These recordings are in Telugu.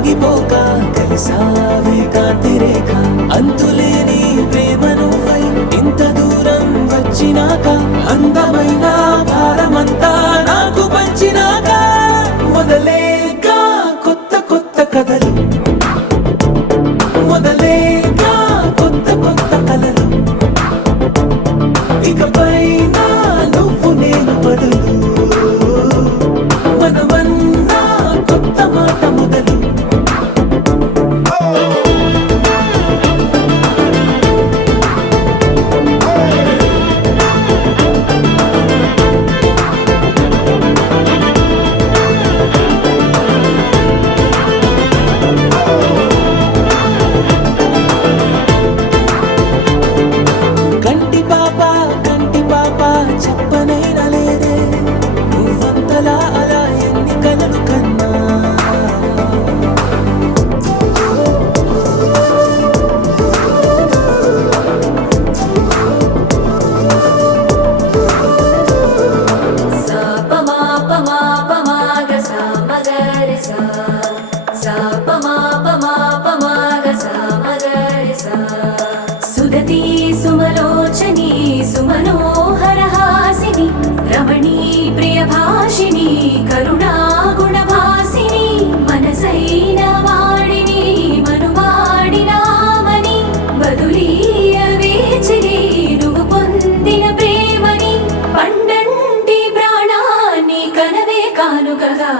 ఆగిపోక కలిసావే కాంతి రేఖ అంతులేని ప్రేమ నువ్వై ఇంత దూరం వచ్చినాక అందమైన భారమంతా నాకు పంచినాక మొదలేక కొత్త కొత్త కథలు మొదలేక కొత్త కొత్త కలలు ఇకపైన నువ్వు నేను బదులు మనమన్నా కొత్త మాట మొదలు కంటి పాప చెప్పనైనా లేదే నువ్వంతలా అలా ఎన్ని కలలు కన్నా సుదతి సుమలోచని సుమనోహరహాసిని రమణీ ప్రియభాషిణి కరుణా గుణభాసిని మనసైన వాడిని మనువాడినామని బదులీయ వేచిరి నువ్వు పొందిన ప్రేమని పండంటి ప్రాణాన్ని కనవే కానుకగా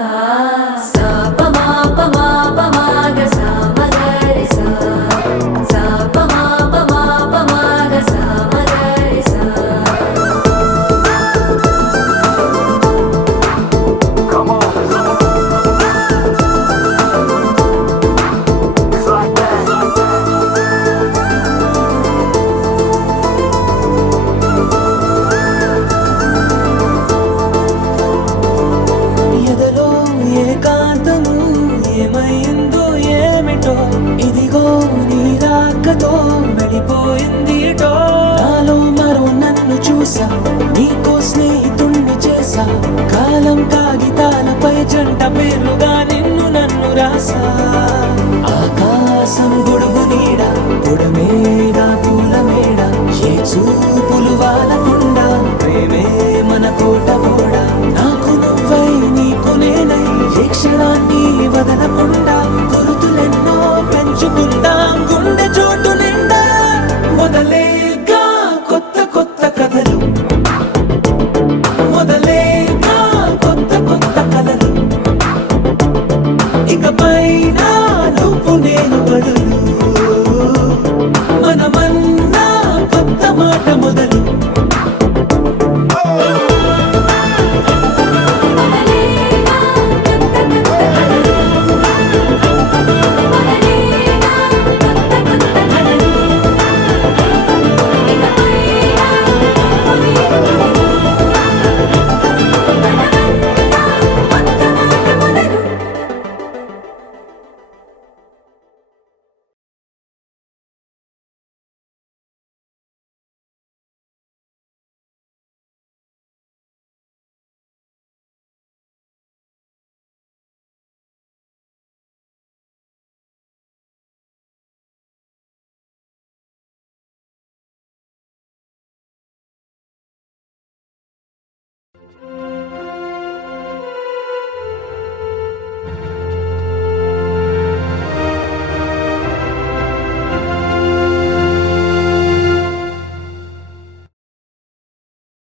ఎదలో ఏకాంతము ఏమైందో ఏమిటో ఇదిగో నీ రాకతో వెళ్ళిపోయిందిటో నాలో మరో నన్ను చూసా నీకో స్నేహితుణ్ణి చేసా కాలం కాగితాలపై జంట పేర్లుగా నిన్ను నన్ను రాసా ఆకాశం గొడుగు నీడ పొడమేడ పూల మేడ ఏ